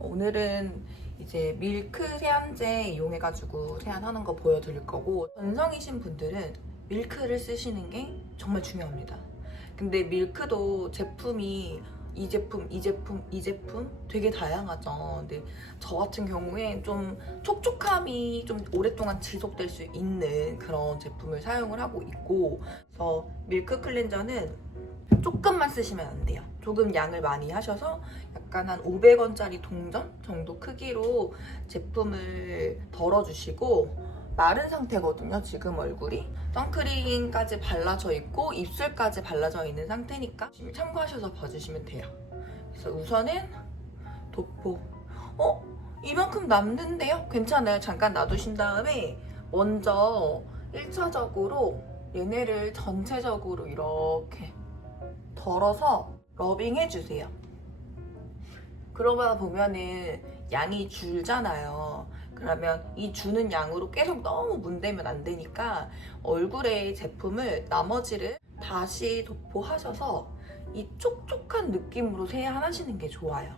오늘은 이제 밀크 세안제 이용해가지고 세안하는 거 보여드릴 거고, 전성이신 분들은 밀크를 쓰시는 게 정말 중요합니다. 근데 밀크도 제품이 이 제품 되게 다양하죠. 근데 저 같은 경우에 좀 촉촉함이 좀 오랫동안 지속될 수 있는 그런 제품을 사용을 하고 있고, 그래서 밀크 클렌저는 조금만 쓰시면 안 돼요. 조금 양을 많이 하셔서 약간 한 500원짜리 동전 정도 크기로 제품을 덜어주시고, 마른 상태거든요, 지금 얼굴이. 선크림까지 발라져 있고 입술까지 발라져 있는 상태니까 참고하셔서 봐주시면 돼요. 그래서 우선은 도포. 이만큼 남는데요? 괜찮아요. 잠깐 놔두신 다음에 먼저 1차적으로 얘네를 전체적으로 이렇게 덜어서 러빙 해주세요. 그러다 보면은 양이 줄잖아요. 그러면 이 주는 양으로 계속 너무 문대면 안 되니까 얼굴에 제품을 나머지를 다시 도포하셔서 이 촉촉한 느낌으로 세안하시는 게 좋아요.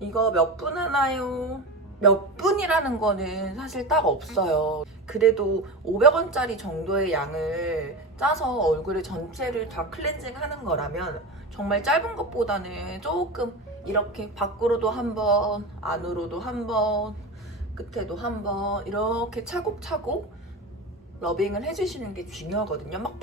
이거 몇 분 하나요? 몇 분이라는 거는 사실 딱 없어요. 그래도 500원짜리 정도의 양을 짜서 얼굴을 전체를 다 클렌징 하는 거라면 정말 짧은 것보다는 조금 이렇게 밖으로도 한 번, 안으로도 한 번, 끝에도 한 번 이렇게 차곡차곡 러빙을 해주시는 게 중요하거든요. 막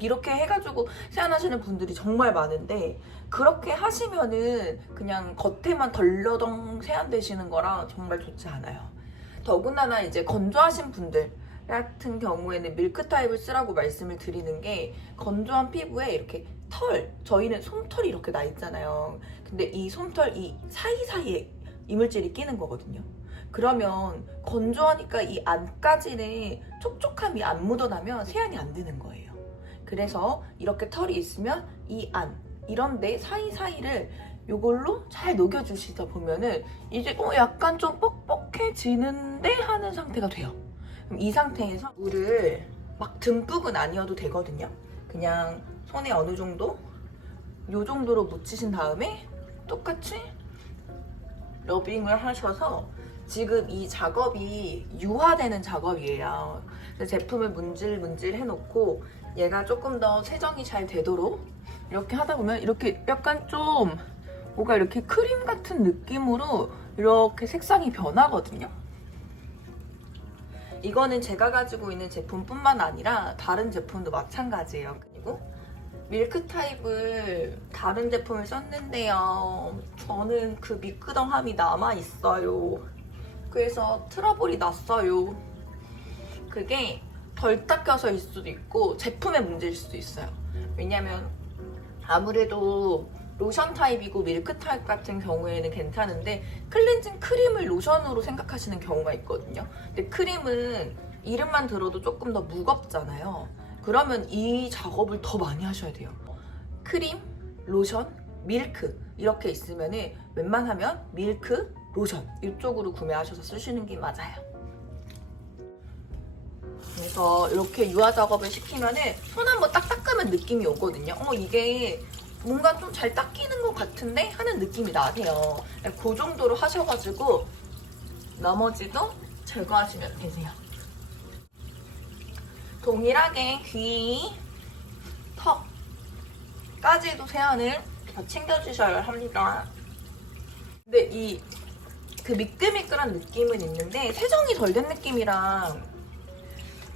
이렇게 해가지고 세안하시는 분들이 정말 많은데, 그렇게 하시면은 그냥 겉에만 덜러덩 세안되시는 거랑 정말 좋지 않아요. 더군다나 이제 건조하신 분들 같은 경우에는 밀크 타입을 쓰라고 말씀을 드리는 게, 건조한 피부에 이렇게 저희는 솜털이 이렇게 나 있잖아요. 근데 이 솜털 이 사이사이에 이물질이 끼는 거거든요. 그러면 건조하니까 이 안까지는 촉촉함이 안 묻어나면 세안이 안 되는 거예요. 그래서 이렇게 털이 있으면 이 안, 이런데 사이사이를 이걸로 잘 녹여주시다 보면은 이제 약간 좀 뻑뻑해지는데 하는 상태가 돼요. 그럼 이 상태에서 물을 막 듬뿍은 아니어도 되거든요. 그냥 손에 어느 정도 이 정도로 묻히신 다음에 똑같이 러빙을 하셔서, 지금 이 작업이 유화되는 작업이에요. 그래서 제품을 문질문질 해놓고 얘가 조금 더 세정이 잘 되도록 이렇게 하다 보면 이렇게 약간 좀 뭐가 이렇게 크림 같은 느낌으로 이렇게 색상이 변하거든요. 이거는 제가 가지고 있는 제품뿐만 아니라 다른 제품도 마찬가지예요. 그리고 밀크 타입을 다른 제품을 썼는데요, 저는 그 미끄덩함이 남아있어요. 그래서 트러블이 났어요. 그게 덜 닦여서일 수도 있고 제품의 문제일 수도 있어요. 왜냐면 아무래도 로션 타입이고 밀크 타입 같은 경우에는 괜찮은데, 클렌징 크림을 로션으로 생각하시는 경우가 있거든요. 근데 크림은 이름만 들어도 조금 더 무겁잖아요. 그러면 이 작업을 더 많이 하셔야 돼요. 크림, 로션, 밀크 이렇게 있으면 웬만하면 밀크, 로션 이쪽으로 구매하셔서 쓰시는 게 맞아요. 그래서 이렇게 유화 작업을 시키면 손 한번 딱 닦으면 느낌이 오거든요. 이게 뭔가 좀 잘 닦이는 것 같은데 하는 느낌이 나세요. 그 정도로 하셔가지고 나머지도 제거하시면 되세요. 동일하게 귀, 턱까지도 세안을 다 챙겨주셔야 합니다. 근데 그 미끌미끌한 느낌은 있는데 세정이 덜 된 느낌이랑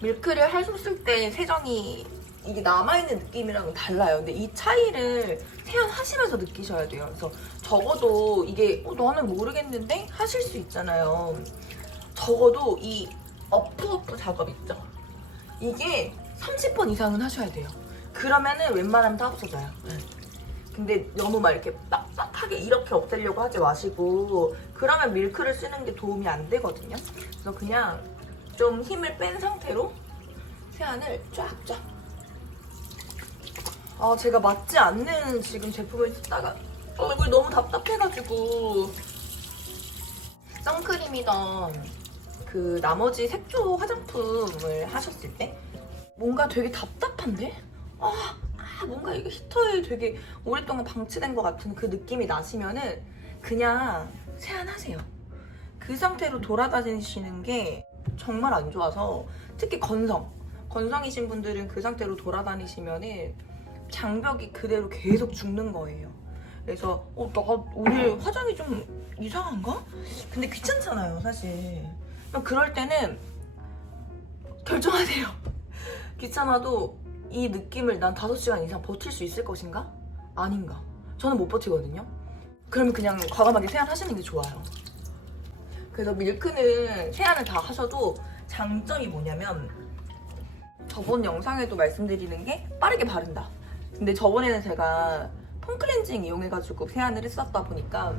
밀크를 하셨을 때 세정이 이게 남아있는 느낌이랑은 달라요. 근데 이 차이를 세안하시면서 느끼셔야 돼요. 그래서 적어도 이게 나는 모르겠는데 하실 수 있잖아요. 적어도 이 어프 작업 있죠? 이게 30번 이상은 하셔야 돼요. 그러면은 웬만하면 다 없어져요. 근데 너무 막 이렇게 빡빡하게 이렇게 없애려고 하지 마시고, 그러면 밀크를 쓰는 게 도움이 안 되거든요. 그래서 그냥 좀 힘을 뺀 상태로 세안을 쫙쫙. 제가 맞지 않는 지금 제품을 쓰다가 얼굴이 너무 답답해가지고 선크림이던 그 나머지 색조 화장품을 하셨을 때 뭔가 되게 답답한데? 뭔가 이거 히터에 되게 오랫동안 방치된 것 같은 그 느낌이 나시면은 그냥 세안하세요. 그 상태로 돌아다니시는 게 정말 안 좋아서, 특히 건성이신 분들은 그 상태로 돌아다니시면은 장벽이 그대로 계속 죽는 거예요. 그래서 나 오늘 화장이 좀 이상한가? 근데 귀찮잖아요, 사실. 그럴 때는 결정하세요. 귀찮아도 이 느낌을 난 5시간 이상 버틸 수 있을 것인가? 아닌가? 저는 못 버티거든요. 그러면 그냥 과감하게 세안하시는 게 좋아요. 그래서 밀크는 세안을 다 하셔도 장점이 뭐냐면, 저번 영상에도 말씀드리는 게 빠르게 바른다. 근데 저번에는 제가 폼클렌징 이용해가지고 세안을 했었다 보니까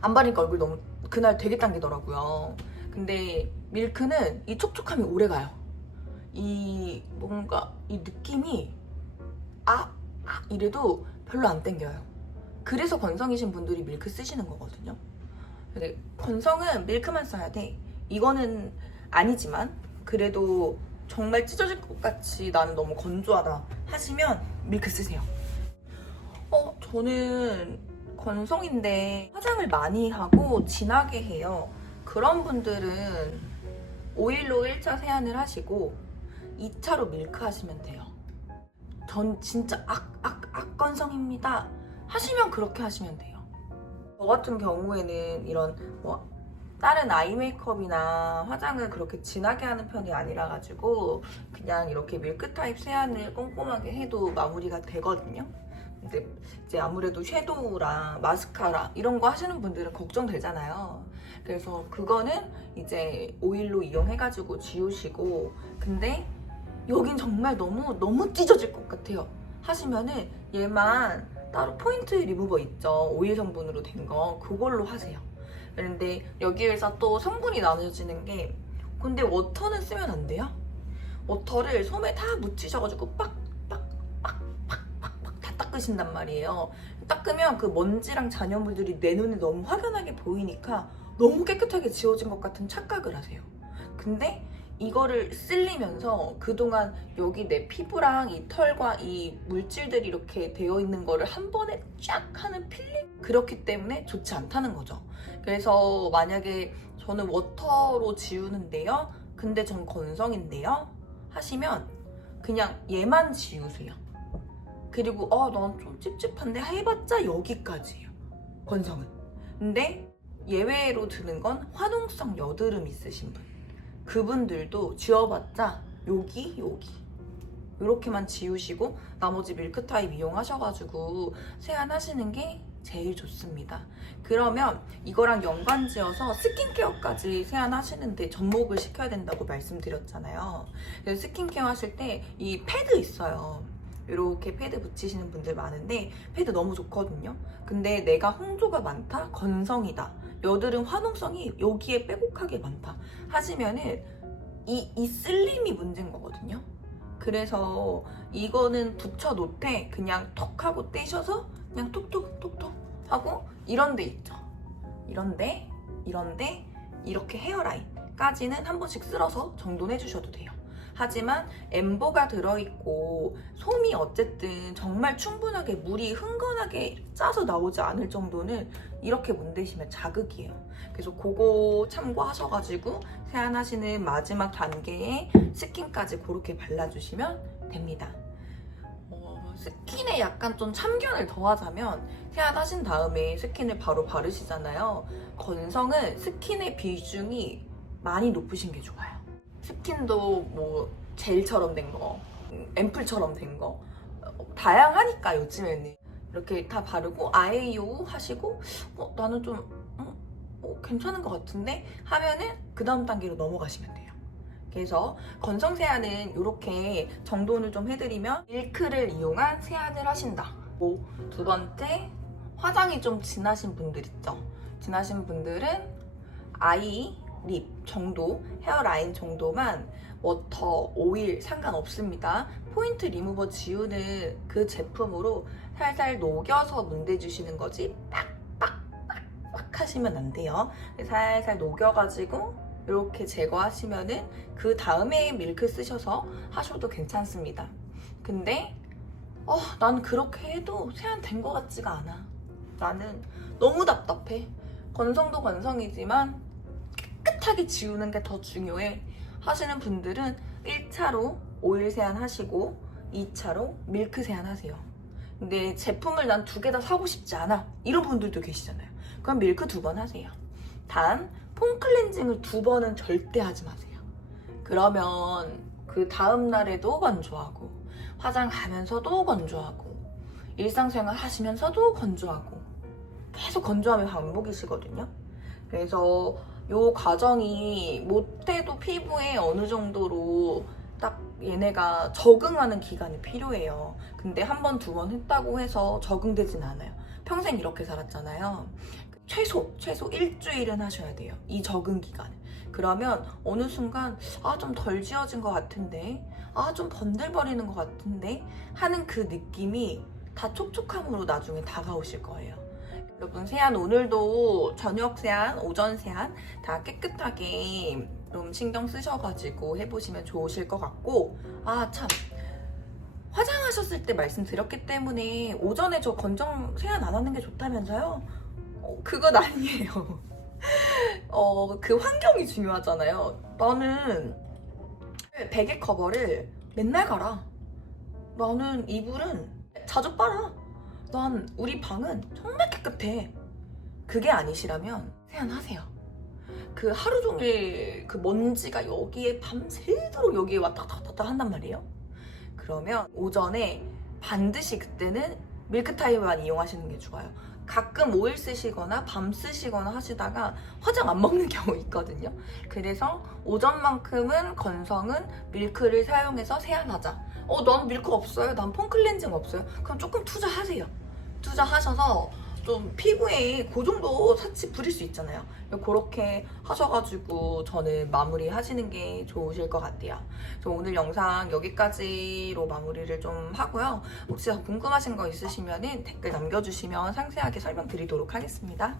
안 바르니까 얼굴 너무 그날 되게 당기더라고요. 근데 밀크는 이 촉촉함이 오래가요. 이 뭔가 이 느낌이 이래도 별로 안 당겨요. 그래서 건성이신 분들이 밀크 쓰시는 거거든요. 근데 건성은 밀크만 써야 돼. 이거는 아니지만 그래도 정말 찢어질 것 같이 나는 너무 건조하다 하시면 밀크 쓰세요. 저는 건성인데 화장을 많이 하고 진하게 해요. 그런 분들은 오일로 1차 세안을 하시고 2차로 밀크 하시면 돼요. 전 진짜 악건성입니다 하시면 그렇게 하시면 돼요. 저 같은 경우에는 이런 다른 아이 메이크업이나 화장을 그렇게 진하게 하는 편이 아니라 가지고 그냥 이렇게 밀크 타입 세안을 꼼꼼하게 해도 마무리가 되거든요. 근데 이제 아무래도 섀도우랑 마스카라 이런 거 하시는 분들은 걱정되잖아요. 그래서 그거는 이제 오일로 이용해가지고 지우시고, 근데 여긴 정말 너무 찢어질 것 같아요 하시면은 얘만 따로 포인트 리무버 있죠, 오일 성분으로 된 거, 그걸로 하세요. 그런데 여기에서 또 성분이 나눠지는 게, 근데 워터는 쓰면 안 돼요. 워터를 솜에 다 묻히셔가지고 다 닦으신단 말이에요. 닦으면 그 먼지랑 잔여물들이 내 눈에 너무 확연하게 보이니까 너무 깨끗하게 지워진 것 같은 착각을 하세요. 근데 이거를 쓸리면서 그동안 여기 내 피부랑 이 털과 이 물질들이 이렇게 되어 있는 거를 한 번에 쫙 하는 필링? 그렇기 때문에 좋지 않다는 거죠. 그래서 만약에 저는 워터로 지우는데요, 근데 전 건성인데요 하시면 그냥 얘만 지우세요. 그리고 난 좀 찝찝한데 해봤자 여기까지예요, 건성은. 근데 예외로 드는 건 화농성 여드름 있으신 분, 그분들도 지워봤자 여기 이렇게만 지우시고 나머지 밀크 타입 이용하셔가지고 세안하시는 게 제일 좋습니다. 그러면 이거랑 연관지어서 스킨케어까지 세안하시는데 접목을 시켜야 된다고 말씀드렸잖아요. 그래서 스킨케어 하실 때 이 패드 있어요. 이렇게 패드 붙이시는 분들 많은데 패드 너무 좋거든요. 근데 내가 홍조가 많다, 건성이다, 여드름 화농성이 여기에 빼곡하게 많다 하시면은 이 슬림이 문제인 거거든요. 그래서 이거는 붙여 놓되 그냥 톡 하고 떼셔서 그냥 톡톡톡톡 하고, 이런 데 있죠, 이런데 이렇게 헤어라인까지는 한 번씩 쓸어서 정돈해 주셔도 돼요. 하지만 엠보가 들어있고 솜이 어쨌든 정말 충분하게 물이 흥건하게 짜서 나오지 않을 정도는 이렇게 문대시면 자극이에요. 그래서 그거 참고하셔가지고 세안하시는 마지막 단계에 스킨까지 그렇게 발라주시면 됩니다. 스킨에 약간 좀 참견을 더하자면, 세안하신 다음에 스킨을 바로 바르시잖아요. 건성은 스킨의 비중이 많이 높으신 게 좋아요. 스킨도 뭐 젤처럼 된 거, 앰플처럼 된 거 다양하니까 요즘에는 이렇게 다 바르고 아에이오 하시고 나는 좀 괜찮은 것 같은데 하면은 그 다음 단계로 넘어가시면 돼요. 그래서 건성 세안은 이렇게 정돈을 좀 해드리면 밀크를 이용한 세안을 하신다. 두 번째, 화장이 좀 진하신 분들 있죠. 진하신 분들은 아이 립 정도, 헤어라인 정도만 워터, 오일 상관없습니다. 포인트 리무버 지우는 그 제품으로 살살 녹여서 문대주시는 거지 빡 하시면 안 돼요. 살살 녹여가지고 이렇게 제거하시면은 그 다음에 밀크 쓰셔서 하셔도 괜찮습니다. 근데 난 그렇게 해도 세안 된 것 같지가 않아. 나는 너무 답답해. 건성도 건성이지만 깨끗하게 지우는 게 더 중요해 하시는 분들은 1차로 오일 세안 하시고 2차로 밀크 세안 하세요. 근데 제품을 난 2개 다 사고 싶지 않아 이런 분들도 계시잖아요. 그럼 밀크 2번 하세요. 단 폼 클렌징을 2번은 절대 하지 마세요. 그러면 그 다음 날에도 건조하고 화장하면서도 건조하고 일상생활 하시면서도 건조하고 계속 건조함의 반복이시거든요. 그래서 이 과정이 못해도 피부에 어느 정도로 딱 얘네가 적응하는 기간이 필요해요. 근데 1번, 2번 했다고 해서 적응되진 않아요. 평생 이렇게 살았잖아요. 최소 일주일은 하셔야 돼요. 이 적응 기간을. 그러면 어느 순간 좀 덜 지워진 것 같은데 좀 번들거리는 것 같은데 하는 그 느낌이 다 촉촉함으로 나중에 다가오실 거예요. 여러분 세안 오늘도 저녁 세안, 오전 세안 다 깨끗하게 좀 신경 쓰셔가지고 해보시면 좋으실 것 같고 참 화장하셨을 때 말씀드렸기 때문에 오전에 저 건정 세안 안 하는 게 좋다면서요? 그건 아니에요. 그 환경이 중요하잖아요. 나는 베개 커버를 맨날 갈아. 나는 이불은 자주 빨아. 난 우리 방은 정말 깨끗해. 그게 아니시라면 세안하세요. 그 하루 종일 그 먼지가 여기에 밤새도록 여기에 왔다 갔다 한단 말이에요. 그러면 오전에 반드시 그때는 밀크타입만 이용하시는 게 좋아요. 가끔 오일 쓰시거나 밤 쓰시거나 하시다가 화장 안 먹는 경우 있거든요. 그래서 오전만큼은 건성은 밀크를 사용해서 세안하자. 난 밀크 없어요. 난 폼 클렌징 없어요. 그럼 조금 투자하세요. 투자하셔서 좀 피부에 그 정도 사치 부릴 수 있잖아요. 그렇게 하셔가지고 저는 마무리 하시는 게 좋으실 것 같아요. 저 오늘 영상 여기까지로 마무리를 좀 하고요. 혹시 더 궁금하신 거 있으시면 댓글 남겨주시면 상세하게 설명드리도록 하겠습니다.